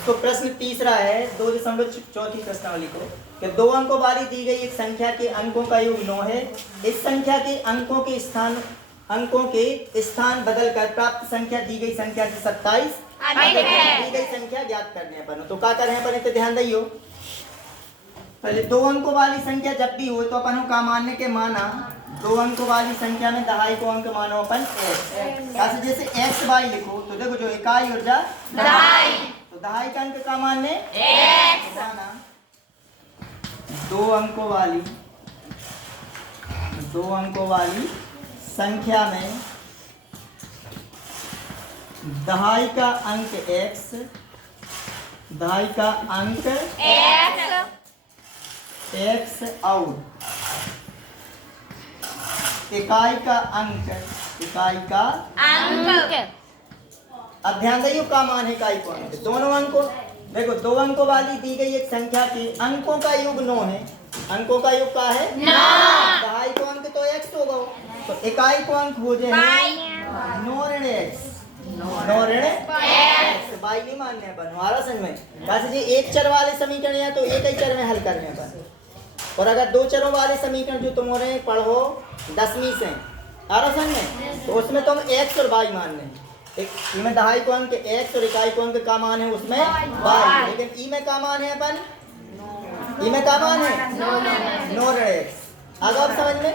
इसको प्रश्न तीसरा है 2.4 प्रश्नावली को कि 2 अंकों वाली दी गई एक संख्या के अंकों का योग 9 है। इस संख्या के अंकों के स्थान बदलकर प्राप्त संख्या दी गई संख्या से 27 दी गई संख्या ज्ञात करने पर। तो क्या करें अपन इतने ध्यान दियो। पहले 2 अंकों वाली संख्या जब भी हो तो अपन का मानने के माना 2 अंकों वाली संख्या में दहाई को अंक मानो अपन x। जैसे x y लिखो तो देखो जो इकाई और जा दहाई, तो दहाई का अंक का मानने x। 2 अंकों वाली संख्या में दहाई का अंक x, दहाई का अंक x और इकाई का अंक अब ध्यान दियो का मान है इकाई को अंक। दोनों अंकों देखो 2 अंकों वाली दी गई एक संख्या के अंकों का योग 9 है। अंकों का योग का है 9। दहाई को अंक तो x होगा, तो इकाई को अंक हो जाए 9 ऋण x, 9 ऋण x। बाई नहीं मानने अपन हमारा समझ में। बस जी एक चर वाले समीकरण है तो एक ही चर में हल करने अपन, और अगर 2 चरों वाले समीकरण जो तुम्हारे पढ़ो 10वीं से आ रहा समझ में, तो उसमें तुम x और y मानने। एक ई में दहाई को अंक x और इकाई को अंक का मान है उसमें y, लेकिन ई में का मान है अपन, ई में का मान है 9 ऋण x। आगे आप समझ में।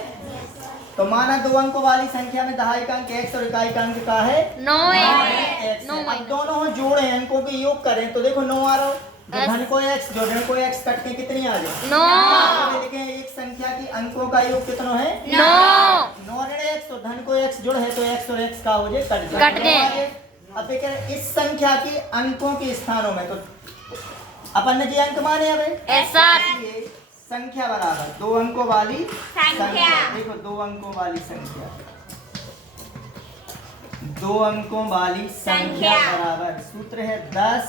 तो माना 2 अंकों वाली संख्या में दहाई का अंक x और इकाई का अंक का है 9 x। अब दोनों जोड़े अंकों के योग करें तो देखो 9 आ रहा हो, धन को x जो ऋण को x कट के कितनी आ जाए 9। देखें एक संख्या की अंकों का योग कितना है 9 ऋण x, तो धन को x जुड़ है तो x और x का हो जाए कट गए। अब देखें इस संख्या के अंकों के स्थानों में तो अपन ने जी अंक माने अब ऐसा संख्या बराबर 2 अंकों वाली संख्या। देखो 2 अंकों वाली संख्या, 2 अंकों वाली संख्या बराबर सूत्र है 10।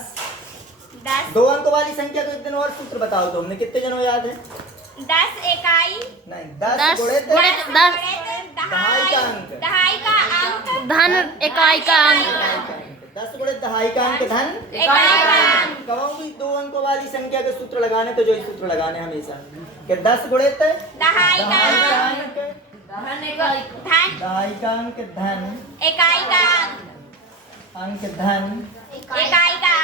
2 अंकों वाली संख्या को एक दिन और सूत्र बताओ तो हमने कितने जनों याद है 10 इकाई नहीं 10 गुणित दहाई का अंक धन इकाई का अंक 10 गुणित दहाई का अंक धन इकाई का अंक। कहूँगी 2 अंकों वाली संख्या के सूत्र लगाने तो जो ही सूत्र लगाने हमेशा कि 10 गुणित दहाई का अंक दहाई का अंक धन इकाई का अंक धन इकाई का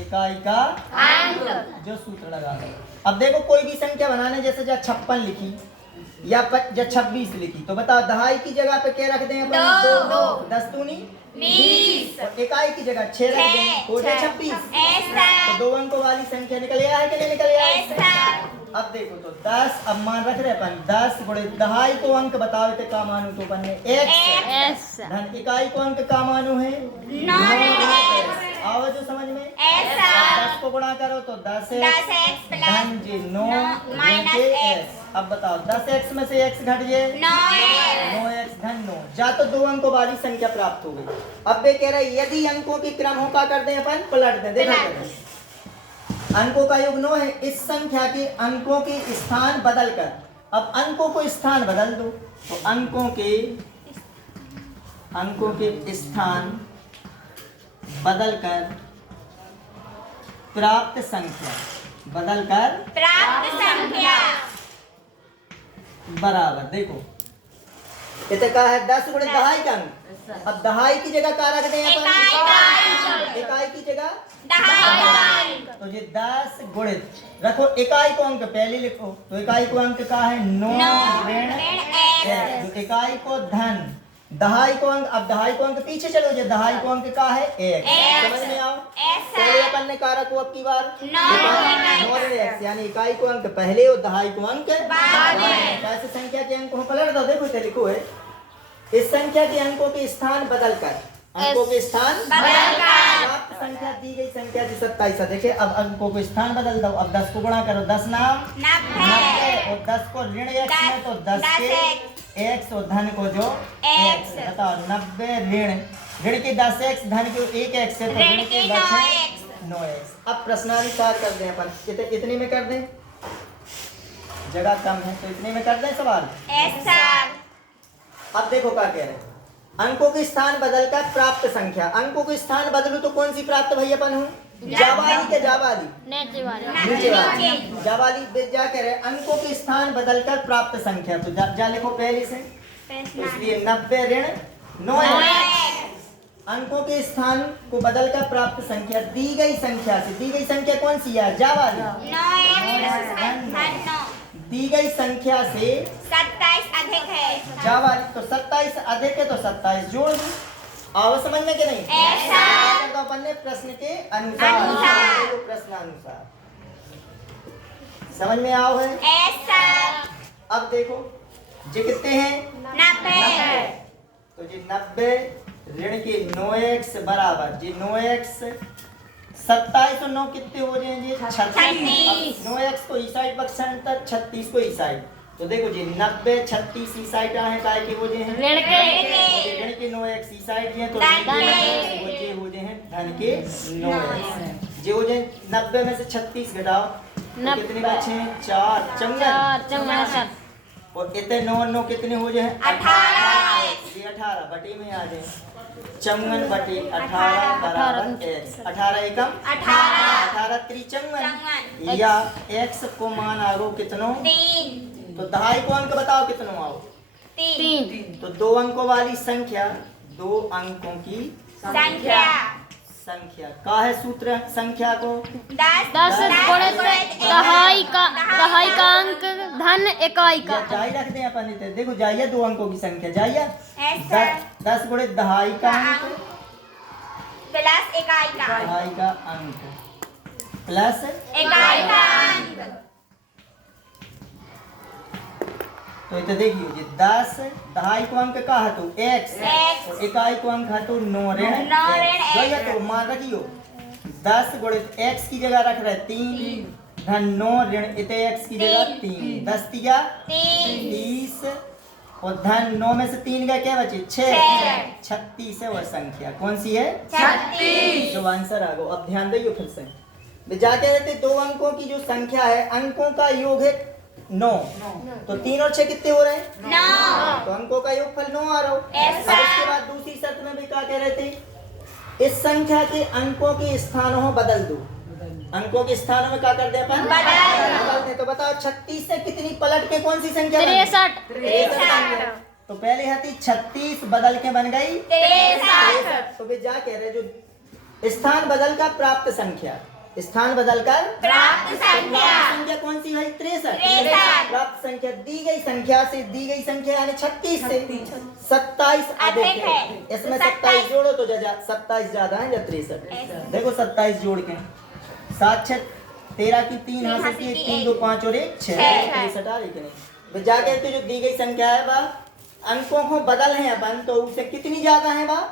इकाई का अंक जो सूत्र लगा रहे। अब देखो कोई भी संख्या बनाने जैसे जो 56 लिखी या जो 26 लिखी तो बताओ दहाई की जगह पे क्या रख दें अपन 2 10 दूनी 20 और इकाई की जगह 6 रख दें हो जाए 26। तो 2 अंकों वाली संख्या निकल गया है कि नहीं निकल गया है। अब देखो तो 10 अब मान रख रहे अपन 10 गुणित दहाई को अंक बताओ तो का मानू तो अपन ने x, धन इकाई को अंक का मानू है 9। आओ जो समझ में 10 को गुणा करो तो 10x धन जी 9 x। अब बताओ 10x में से x घट जाए 9x धन 9 जा तो 2 अंकों वाली संख्या प्राप्त हो गई। अब वे कह रहे यदि अंकों की क्रम हो का कर दें अपन पलट दें। देखा अंकों का योग 9 है, इस संख्या के अंकों के स्थान बदलकर अब अंकों को स्थान बदल दो तो अंकों के स्थान बदलकर प्राप्त संख्या बराबर। देखो इतना का है 10 गुणित दहाई का अंक। अब दहाई की जगह क्या रख दें अपन इकाई की जगह तो ये 10 गुणित रखो इकाई को अंक पहले लिखो तो इकाई को अंक का है 9 ऋण x, इकाई को धन दहाई को अंक। अब दहाई को अंक पीछे चलो जो दहाई को अंक का है x। समझ में आओ पहले अपन ने कारक को अब की बार 9 ऋण x यानी इकाई को अंक पहले और दहाई को अंक बाद में। कैसे संख्या के अंक को पलट दो देखो इधर लिखो है इस संख्या के अंकों के स्थान बदलकर प्राप्त संख्या दी गई संख्या से 27। देखे अब अंकों को स्थान बदल दो। अब 10 को गुणा करो 10 नाम 90 और 10 को ऋण x में तो 10 के x और धन को जो x। बताओ 90 ऋण के 10x धन के 1x से तो ऋण के 9x। अब प्रश्नानुसार कर दें अपन इतने में कर दें, जगह कम है तो इतने में कर दें सवाल। ऐसा अब देखो क्या कह रहे हैं अंकों के स्थान बदलकर प्राप्त संख्या। अंकों के स्थान बदलू तो कौन सी प्राप्त भैया अपन हूँ? जावाली के जावाली नीचे वाले नीचे वाली जावाली क्या कह रहे हैं? अंकों के स्थान बदलकर प्राप्त संख्या। तो जा लिखो पहले से, तो इसलिए 90 ऋण 9x। अंकों के स्थान को बदलकर प्राप्त संख्या दी गई संख्या से। दी गई संख्या कौन सी है? जावाली। 9x दी गई संख्या से 27 अधिक है। जावाली, तो 27 अधिक है तो 27 जोड़ दो। आओ समझ में कि नहीं? ऐसा तो अपन ने प्रश्न के अनुसार अनुसार। प्रश्न अनुसार समझ में आओ है। ऐसा अब देखो जी कितने हैं? 90 तो जी 90 ऋण के 9x बराबर जी 9x 27 और 9 कितने हो जाएंगे? 36। 9x को इस साइड पक्षांतर 36 को इस साइड। तो देखो जी 90 36 इस साइड है काय के हो जाए हैं? ऋण के ऋण के 9x इस साइड हैं तो धन के। हो जाए हैं धन के 9x। जो हो जाए 90 में से 36 घटाओ तो कितने बचे हैं? 4 चार चौगुना 7 और इतने 9 9 कितने हो जाए? 18। ये 18 बटे में आ जाए 54 बटे 18 बराबर x। 18 एकम 18 त्रिचंगन या x को मान आगो कितनों? 3 तो दहाई को अंक बताओ कितनों आओ? 3 तो 2 अंकों वाली संख्या 2 अंकों की संख्या संख्या का है सूत्र संख्या को? 10 गुणित दहाई का अंक धन इकाई का। जाई रख दें अपन इधर। देखो जाइए 2 अंकों की संख्या जाइए ऐसा 10 गुणित दहाई का अंक प्लस इकाई का दहाई का अंक प्लस इकाई का अंक। तो इधर देखिए जी 10 दहाई को अंक का है तो x X। और इकाई को अंक है तो 9 ऋण 9 ऋण x। जो ये तो मान रखियो 10 गुणित x की जगह रख रहे 3 धन 9 ऋण इते x की जगह 3 10 तिया 30 और धन 9 में से 3 का क्या बचे? 6 36 है वह संख्या। कौन सी है? 36। जो आंसर आ गो। अब ध्यान दइयो फिर से जाके रहते 2 अंकों की जो संख्या है अंकों का योग है 9। तो 3 और 6 कितने हो रहे हैं? 9। तो अंकों का योगफल 9 आ रहा हो। ऐसा। अब इसके बाद दूसरी शर्त में भी क्या कह रहे थे? इस संख्या के अंकों के स्थानों में बदल दो। अंकों के स्थानों में क्या कर दे अपन? बदल दे। तो बताओ 36 से कितनी पलट के कौन सी संख्या बनी? 63 तो पहले आती 36 बदल के बन गई 63। तो वे जा कह रहे जो स्थान बदल का प्राप्त संख्या स्थान बदलकर प्राप्त संख्या संख्या कौन सी है? 63। 63। प्राप्त संख्या दी गई संख्या से दी गई संख्या यानी 36 से 27 अधिक है। इसमें 27 जोड़ो तो 27 ज्यादा है या 63? देखो 27 जोड़ के 7 6 13 की 3 हाथ से 3 2 5 और 1 6 63 आ रही कि नहीं? जाके तो जो दी गई संख्या है वह अंकों को बदल है अपन तो उससे कितनी ज्यादा है वह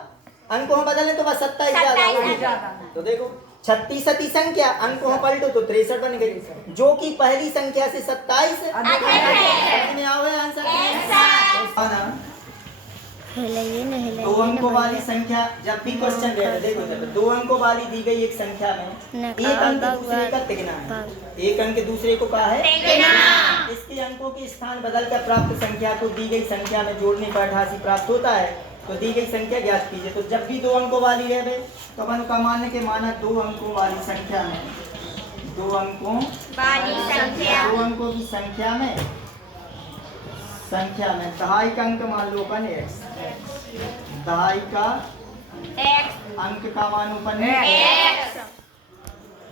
अंकों को बदले तो वह 27 ज्यादा होगी। तो देखो 36 संख्या अंकों को पलटो तो 63 बन गई जो कि पहली संख्या से 27 में आओ है आंसर। दो अंकों वाली संख्या जब भी क्वेश्चन रहे देखो जब 2 अंकों वाली दी गई एक संख्या में एक अंक दूसरे का तिगना है। एक अंक दूसरे को कहा है इसके अंकों के स्थान बदल कर प्राप्त संख्या को दी गई संख्या में जोड़ने पर 88 प्राप्त होता है। तो दी गई संख्या ज्ञात कीजिए। तो जब भी 2 अंकों वाली रहे तो अपन का मानने के माना 2 अंकों वाली संख्या में 2 अंकों की संख्या में दहाई का अंक मान लो अपन x दहाई का अंक का मान अपन x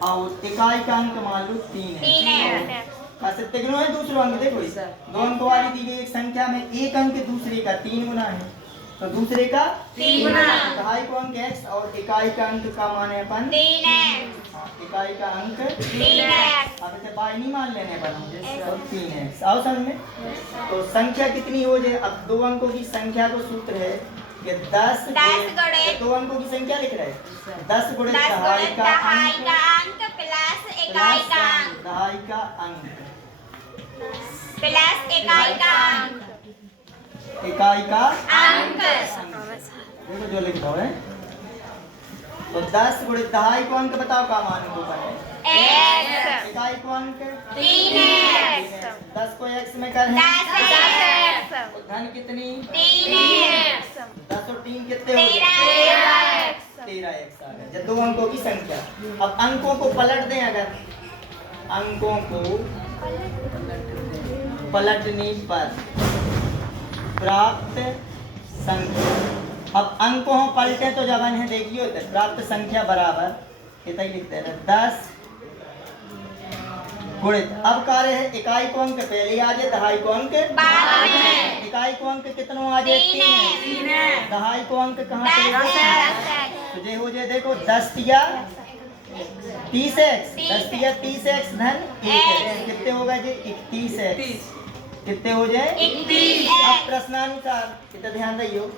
और इकाई का अंक मान लो 3 है। कैसे तिगुना है दूसरा अंक देखो 2 अंकों वाली दी गई एक संख्या में एक अंक दूसरे का 3 गुना है तो दूसरे का 3 गुना दहाई को अंक x और इकाई का अंक का मान है अपन 3x इकाई का अंक 3x। अब इसे बाई नहीं मान लेने पर और 3x आओ समझ में। तो संख्या कितनी हो जाए? अब 2 अंकों की संख्या को सूत्र है कि 10 गुणित 2 अंकों की संख्या लिख रहे हैं 10 गुणित 10 दहाई गुणित का दहाई अंक का अंक प्लस इकाई का अंक दहाई का अंक प्लस इकाई का अंक इकाई का अंक। देखो जो लिख रहा है तो 10 गुणित दहाई को अंक बताओ का मान को है x इकाई को अंक 3x 10 को x में कर 10x धन कितनी 3x 10 और एक्स आ गया। जब 2 अंकों की संख्या। अब अंकों को पलट दें, अगर अंकों को पलटने पर प्राप्त संख्या। अब अंकों को पलटे तो जब है देखिए होते प्राप्त संख्या बराबर इतना ही लिखते हैं 10 गुणित। अब कार्य है इकाई को अंक पहले आ जाए, दहाई को अंक इकाई को अंक कितनों आ जाए 3 है। दहाई को अंक कहाँ चले गए? तो जे हो जाए देखो 10 या 30x 10 या 30x धन 1x कितने होगा जी 31x कितने हो जाए 31। अब प्रश्नानुसार कितना ध्यान रहियो।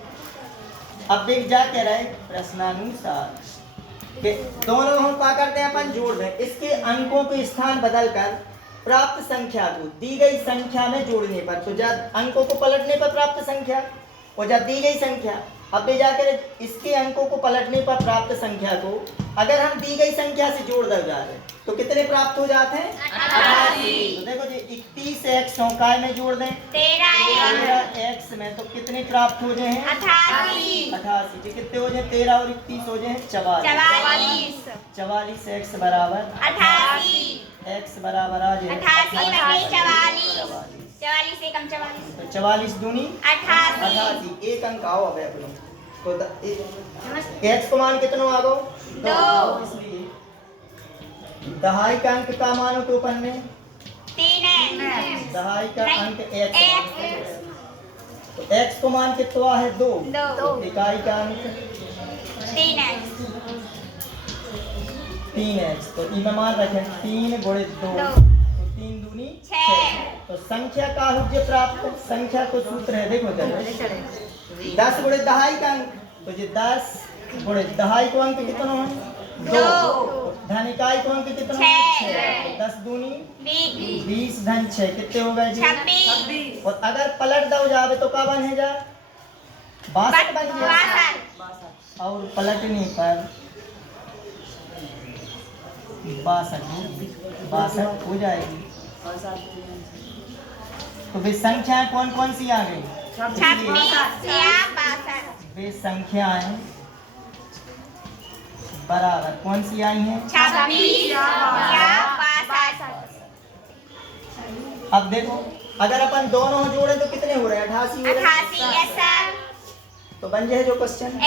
अब देख जा कह रहा है प्रश्नानुसार कि दोनों हम क्या करते हैं अपन जोड़ दें। इसके अंकों के स्थान बदलकर प्राप्त संख्या को दी गई संख्या में जोड़ने पर, तो जब अंकों को पलटने पर प्राप्त संख्या और जब दी गई संख्या। अब भी जाकर इसके अंकों को पलटने पर प्राप्त संख्या को अगर हम दी गई संख्या से जोड़ दे जा रहे तो कितने प्राप्त हो जाते हैं 88। तो देखो जी 31x काय में जोड़ दें 13x में तो कितने प्राप्त हो जाए 88 जी कितने हो जाए 13 और 31 हो जाए 44 44x बराबर x बराबर आ जाए 44 दूनी 88 एक अंक आओ अब अपने तो x को मान कितना आ गो 2 इसलिए दहाई का अंक का मानो तो अपन में 3 दहाई का अंक x तो x को मान कितना है 2 इकाई का अंक 3x तो इनमें मान रखें 3 गुणित 2 तो 3 दूनी 6 तो संख्या का हुज्य प्राप्त संख्या तो सूत्र है देखो चलो 10 गुणित दहाई का अंक तो ये 10 गुणित दहाई को अंक कितना है 2 धन इकाई को अंक कितना है 6 10 दूनी 20 धन 6 कितने हो गए जी और अगर पलट दो जावे तो क्या बन जा 62 बन गया और पलटने पर 62 हो जाएगी। तो वे संख्याएं कौन कौन सी आ गई वे संख्याएं बराबर कौन सी आई हैं अब देखो अगर अपन दोनों जोड़े तो कितने हो रहे हैं 88 हो रहे हैं तो बन जाए जो क्वेश्चन